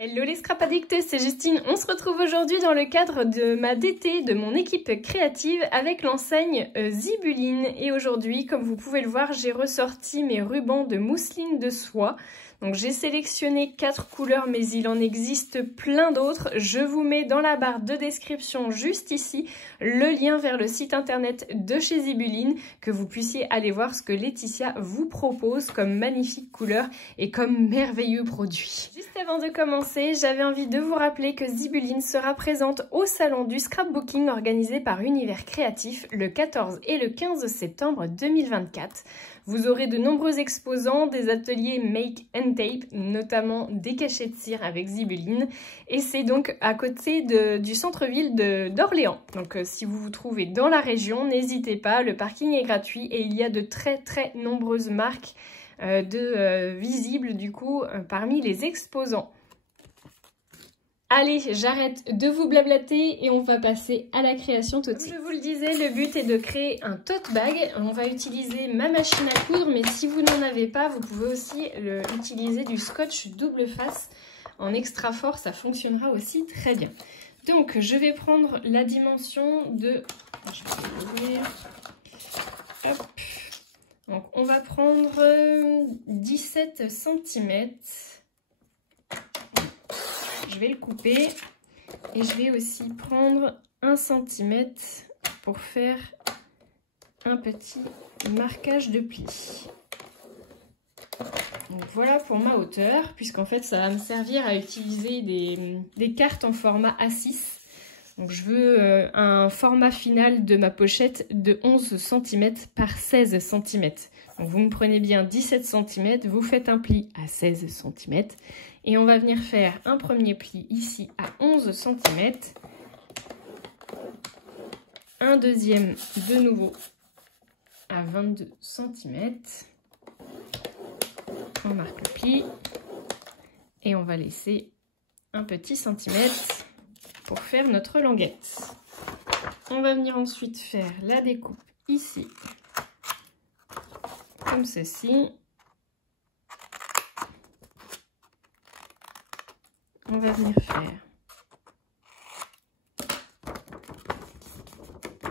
Hello les scrap addicts, c'est Justine. On se retrouve aujourd'hui dans le cadre de ma DT de mon équipe créative avec l'enseigne Zibuline. Et aujourd'hui, comme vous pouvez le voir, j'ai ressorti mes rubans de mousseline de soie. Donc j'ai sélectionné 4 couleurs, mais il en existe plein d'autres. Je vous mets dans la barre de description juste ici le lien vers le site internet de chez Zibuline, que vous puissiez aller voir ce que Laetitia vous propose comme magnifique couleur et comme merveilleux produit. Juste avant de commencer, j'avais envie de vous rappeler que Zibuline sera présente au salon du scrapbooking organisé par Univers Créatif le 14 et le 15 septembre 2024. Vous aurez de nombreux exposants, des ateliers Make and Tape, notamment des cachets de cire avec Zibuline. Et c'est donc à côté du centre-ville d'Orléans. Donc si vous vous trouvez dans la région, n'hésitez pas, le parking est gratuit et il y a de très nombreuses marques visibles du coup parmi les exposants. Allez, j'arrête de vous blablater et on va passer à la création tout de suite. Comme je vous le disais, le but est de créer un tote bag. On va utiliser ma machine à coudre, mais si vous n'en avez pas, vous pouvez aussi utiliser du scotch double face en extra fort, ça fonctionnera aussi très bien. Donc, je vais prendre la dimension de... Je vais l'ouvrir. Hop. Donc, on va prendre 17 cm. Je vais le couper et je vais aussi prendre 1 cm pour faire un petit marquage de pli. Donc voilà pour ma hauteur, puisqu'en fait ça va me servir à utiliser des cartes en format A6. Donc je veux un format final de ma pochette de 11 cm par 16 cm. Donc vous me prenez bien 17 cm, vous faites un pli à 16 cm. Et on va venir faire un premier pli ici à 11 cm. Un deuxième de nouveau à 22 cm. On marque le pli. Et on va laisser un petit centimètre pour faire notre languette. On va venir ensuite faire la découpe ici. Comme ceci. On va venir faire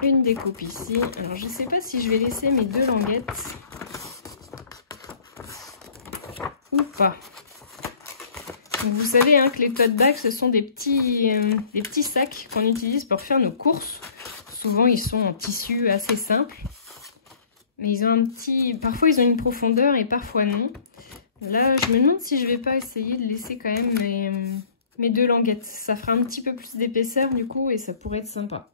une découpe ici. Alors je ne sais pas si je vais laisser mes deux languettes ou pas. Donc vous savez que les tote bags, ce sont des petits sacs qu'on utilise pour faire nos courses. Souvent ils sont en tissu assez simple. Mais ils ont parfois ils ont une profondeur et parfois non. Là, je me demande si je vais pas essayer de laisser quand même mes deux languettes. Ça fera un petit peu plus d'épaisseur du coup et ça pourrait être sympa.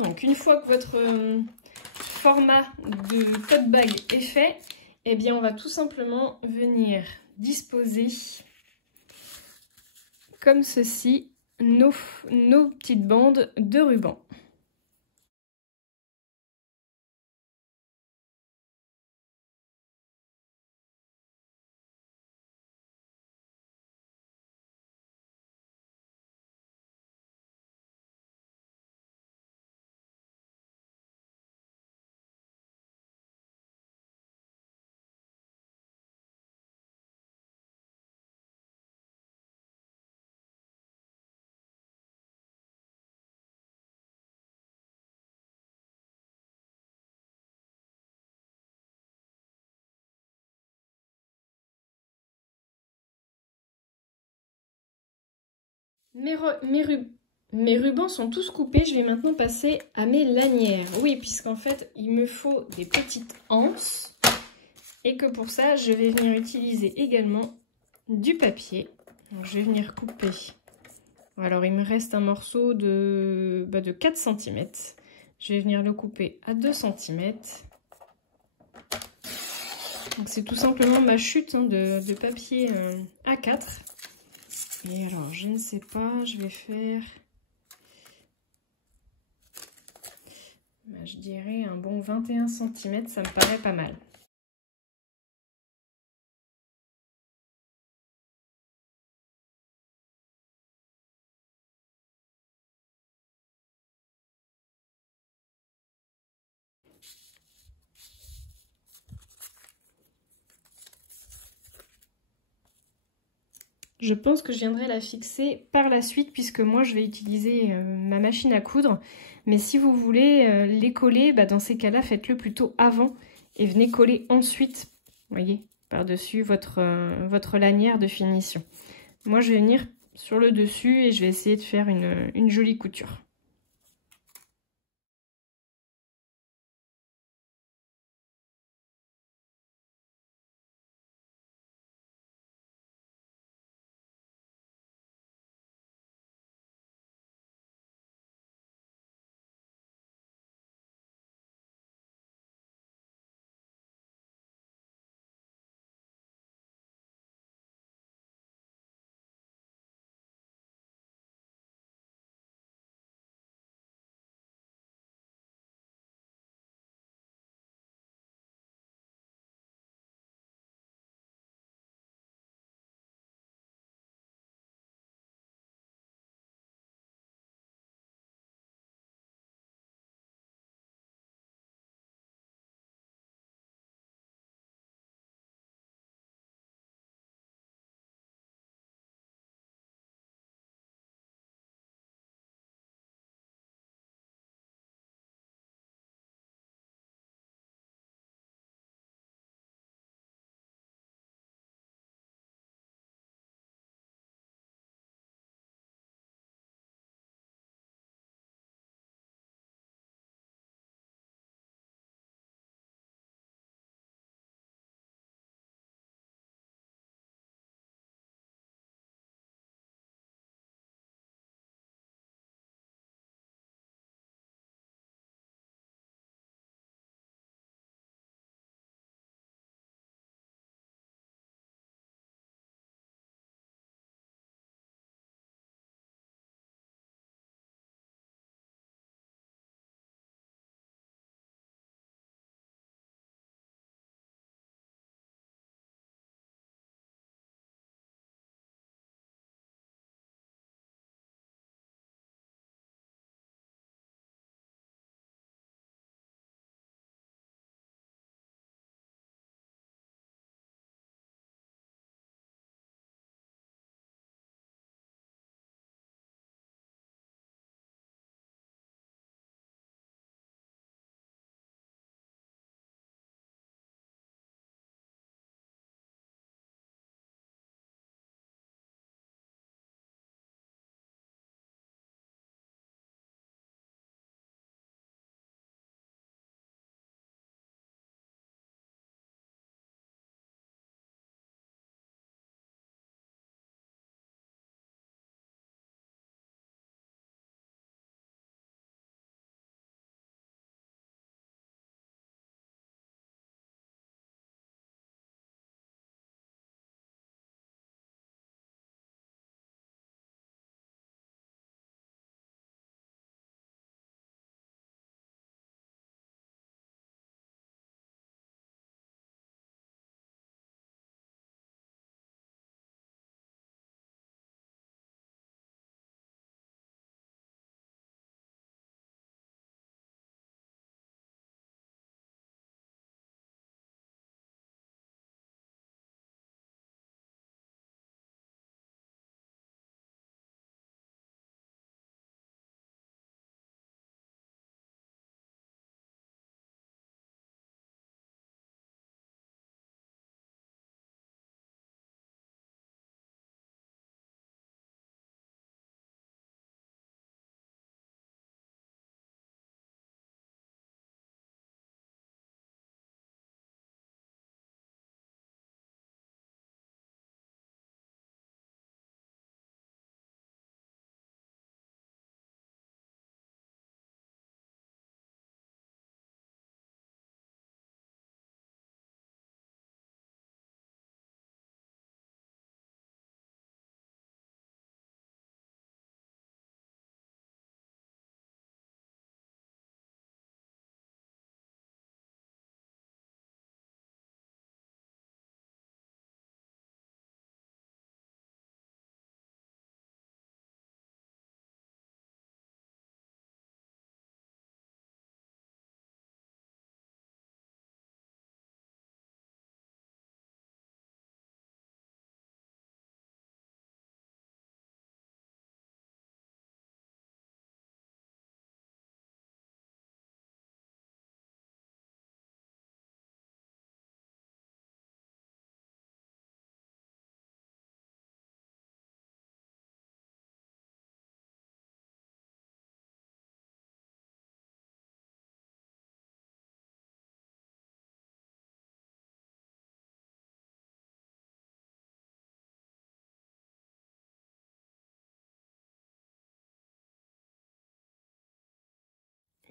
Donc, une fois que votre format de tote bag est fait, eh bien, on va tout simplement venir disposer comme ceci nos petites bandes de ruban. Mes rubans sont tous coupés, je vais maintenant passer à mes lanières. Oui, puisqu'en fait, il me faut des petites anses et que pour ça, je vais venir utiliser également du papier. Donc, je vais venir couper. Alors, il me reste un morceau de 4 cm. Je vais venir le couper à 2 cm. Donc, c'est tout simplement ma chute de papier A4. Et alors, je ne sais pas, je vais faire, je dirais un bon 21 cm, ça me paraît pas mal. Je pense que je viendrai la fixer par la suite puisque moi je vais utiliser ma machine à coudre. Mais si vous voulez les coller, dans ces cas-là, faites-le plutôt avant et venez coller ensuite, vous voyez, par-dessus votre lanière de finition. Moi je vais venir sur le dessus et je vais essayer de faire une jolie couture.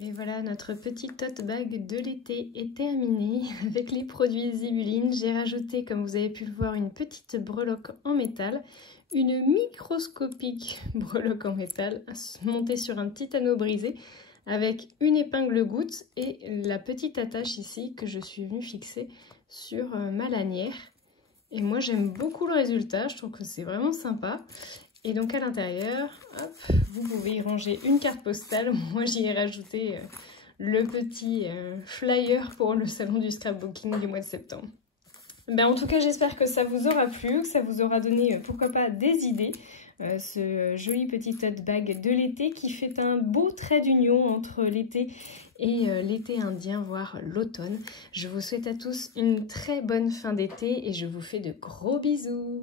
Et voilà, notre petit tote bag de l'été est terminé avec les produits Zibuline. J'ai rajouté, comme vous avez pu le voir, une petite breloque en métal, une microscopique breloque en métal montée sur un petit anneau brisé avec une épingle goutte et la petite attache ici que je suis venue fixer sur ma lanière. Et moi j'aime beaucoup le résultat, je trouve que c'est vraiment sympa. Et donc à l'intérieur, vous pouvez y ranger une carte postale. Moi j'y ai rajouté le petit flyer pour le salon du scrapbooking du mois de septembre. Ben, en tout cas j'espère que ça vous aura plu, que ça vous aura donné pourquoi pas des idées. Ce joli petit tote bag de l'été qui fait un beau trait d'union entre l'été et l'été indien, voire l'automne. Je vous souhaite à tous une très bonne fin d'été et je vous fais de gros bisous.